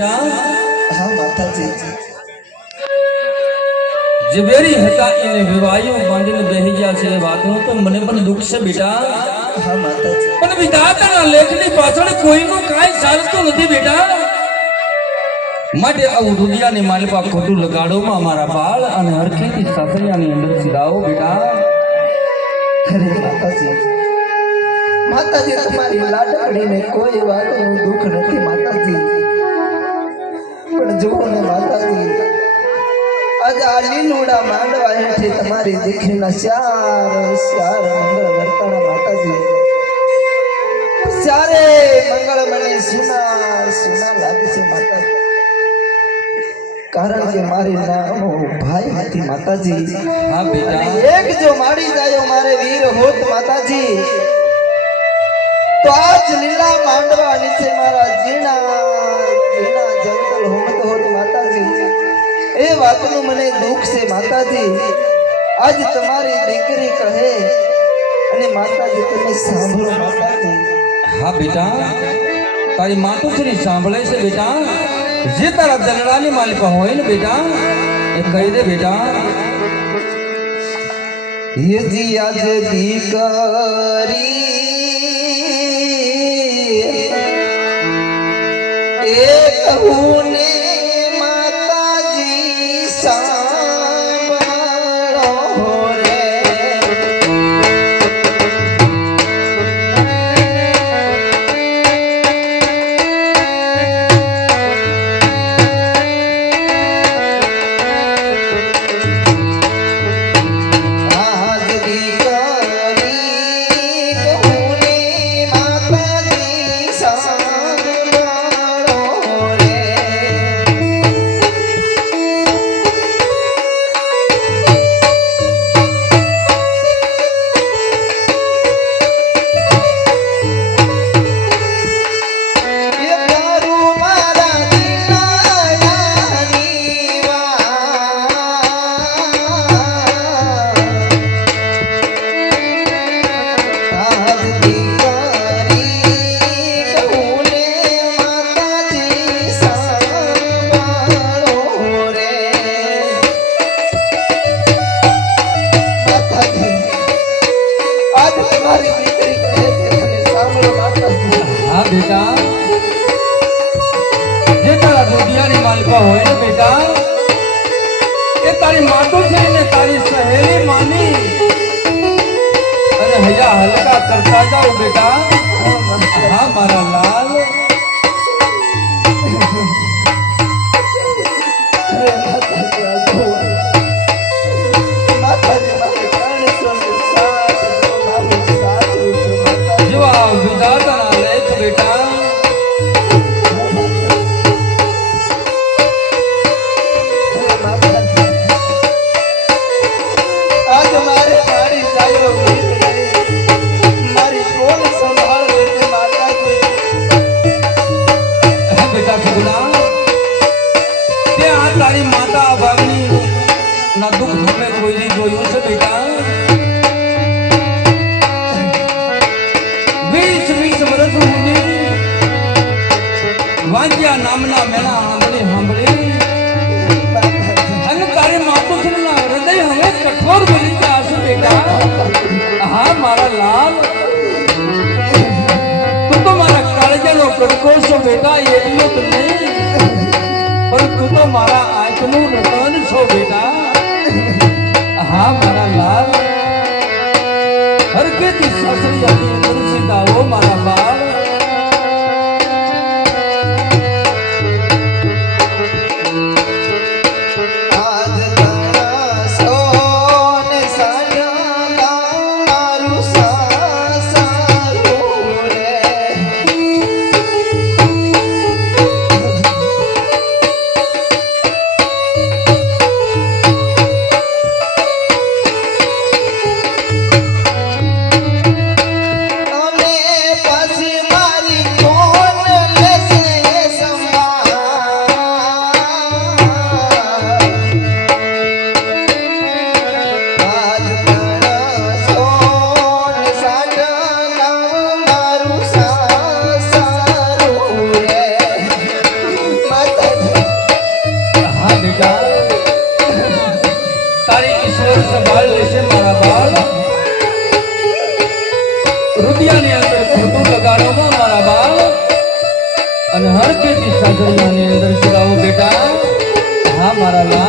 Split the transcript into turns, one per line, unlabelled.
બેટા
હા માતાજી.
ઝવેરી હતા એને વિવાયો બાંધીને બેહી ગયા છે. એ તો મને પણ દુઃખ છે બેટા.
હા માતાજી.
પણ વિધાતાના લેખની પાછળ કોઈનું કાંઈ ચાલતું નથી બેટા. માટે આવું રુદિયાની માલિપા ખોટું લગાડોમાં મારા બાળ અને હરખેથી સાસરિયાની અંદર સીધાઓ બેટા.
અરે માતાજી. માતાજી તમારી લાડકડીને કોઈ વાતનું દુઃખ નથી માતાજી. પણ જુઓ ને માતાજી. આજે આ લીલુડા માંડવા હેઠે તમારી દીકરીના ચાર ચાર મંગળ વર્તાણા માતાજી. ચારે મંગળ મને સુના સુના લાગે છે માતાજી. કારણ કે મારી નાનો ભાઈ હતી માતાજી.
હા બેટા.
એક જો માડી જાયો મારે વીર હોત માતાજી. તો આજ લીલા માંડવા નીચે મારા જીણા જીણા જંગલ એ વાતનું મને દુઃખ છે માતાજી. આજ તમારી દીકરી કહે અને માતાજી તમે સાંભળો માતાજી.
હા બેટા. તારી માતુશ્રી સાંભળે છે બેટા. જે તારા દલડાની માલિકા હોય ને બેટા એ કહી દે બેટા.
યજી આજ દીકરી એ કહું ને
બેટા. જે તારા દુધિયાની માલિકા હોય ને બેટા, એ તારી માતુશ્રી ને તારી સહેલી માની અને હજા હલકા કરતા જાઓ બેટા. વાંચ્યા નામના મેળા સાંભળી સાંભળી. અને તારી માતુશ્રીના હૃદય હવે કઠોર બની ગયા છે બેટા. હા, મારા લાલ. તું તો મારા કાળજાનો કડકો છો બેટા એટલો જ નહીં. પણ તું તો મારા આંખનું રતન છો બેટા. હા સાસરિયાની